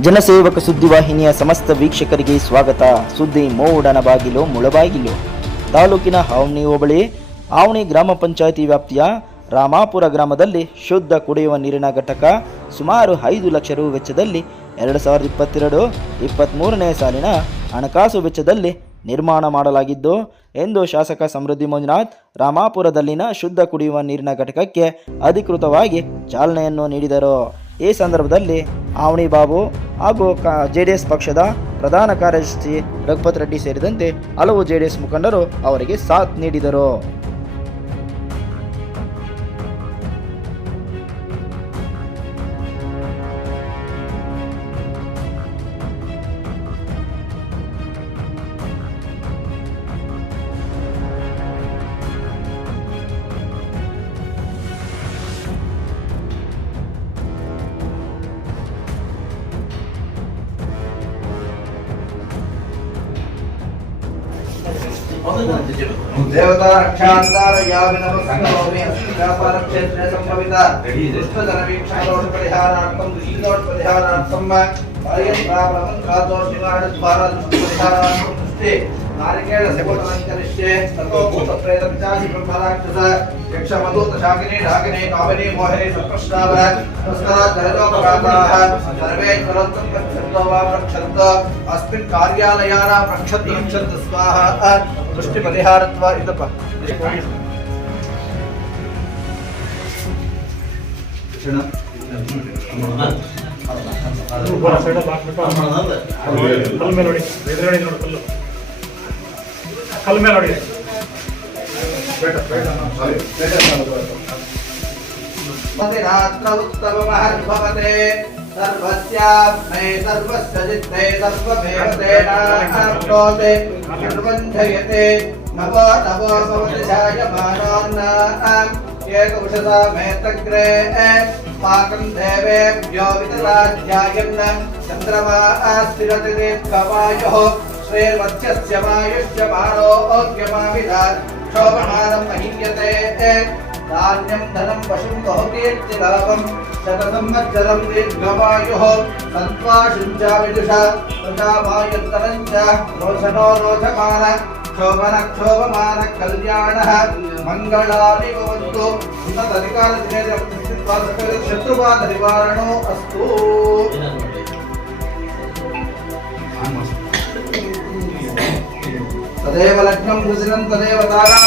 ಜನಸೇವಕ ಸುದ್ದಿವಾಹಿನಿಯ ಸಮಸ್ತ ವೀಕ್ಷಕರಿಗೆ ಸ್ವಾಗತ. ಸುದ್ದಿ ಮೋಡನ ಬಾಗಿಲು ಮುಳಬಾಗಿಲು ತಾಲೂಕಿನ ಆವನಿ ಹೋಬಳಿ ಆವನಿ ಗ್ರಾಮ ಪಂಚಾಯಿತಿ ವ್ಯಾಪ್ತಿಯ ರಾಮಾಪುರ ಗ್ರಾಮದಲ್ಲಿ ಶುದ್ಧ ಕುಡಿಯುವ ನೀರಿನ ಘಟಕ ಸುಮಾರು 5 ಲಕ್ಷ ರು ವೆಚ್ಚದಲ್ಲಿ 2022-23ನೇ ಸಾಲಿನ ಹಣಕಾಸು ವೆಚ್ಚದಲ್ಲಿ ನಿರ್ಮಾಣ ಮಾಡಲಾಗಿದ್ದು ಎಂದು ಶಾಸಕ ಸಮೃದ್ಧಿ ಮಂಜುನಾಥ್ ರಾಮಾಪುರದಲ್ಲಿನ ಶುದ್ಧ ಕುಡಿಯುವ ನೀರಿನ ಘಟಕಕ್ಕೆ ಅಧಿಕೃತವಾಗಿ ಚಾಲನೆಯನ್ನು ನೀಡಿದರು. ಈ ಸಂದರ್ಭದಲ್ಲಿ ಆವನಿ ಬಾಬು ಹಾಗೂ ಜೆಡಿಎಸ್ ಪಕ್ಷದ ಪ್ರಧಾನ ಕಾರ್ಯದರ್ಶಿ ರಘುಪತ್ ರೆಡ್ಡಿ ಸೇರಿದಂತೆ ಹಲವು ಜೆಡಿಎಸ್ ಮುಖಂಡರು ಅವರಿಗೆ ಸಾಥ್ ನೀಡಿದರು. देवता रक्षांतर याविनव संगोमि व्यापार क्षेत्रे संभवित दुष्टजन वीक्षणोष परिहारार्थं दुष्टदोष परिहारार्थं आयत्रा प्रबंधादोष निवारण द्वारा दुष्ट परिहारार्थं दृष्टि नारिकेल सेवनं करिष्ये ततो भूत प्रेत पिशाचि ब्रह्मराक्षस यक्ष मधुत शाकिनी डाकिनी कामिनी मोहिनी सुप्रश्नाव तस्करा जललोकपाताः सर्वे करोन्तु प्रक्षन्तो वा प्रक्षन्तो अस्मिन् कार्यालयाना प्रक्षतीक्षन्त स्वाहा दृष्टि परिहारत्वा इदप कल में ನೋಡಿ रात्र उत्तम महद्भवते सर्वस्यात्मै सर्वस्य चित्ते सर्वमेव तेनाप्नोति निर्बन्धयते नवो नवो भवति जायमानान् एकवशसा मेतग्रे पाकं देवेभ्यो वितराध्यायन् चन्द्रमा स्थिरति दीर्घमायुः श्रेर्मध्यस्य मायुष्य मारोग्यमाविधात् क्षोभमानं महीयते धान्यं धनं पशुं बहुकीर्तिलाभं शतसंवत्सरं दीर्घमायुः सन्त्वाशुञ्च विदुषा प्रजामायुत्तरं च रोचनो रोचमान क्षोभमान कल्याणः मङ्गलानि भवन्तु उन्नताधिकारदिने शत्रुपातनिवारणो अस्तु. तदेव लग्नं रुजिनं तदेव तारा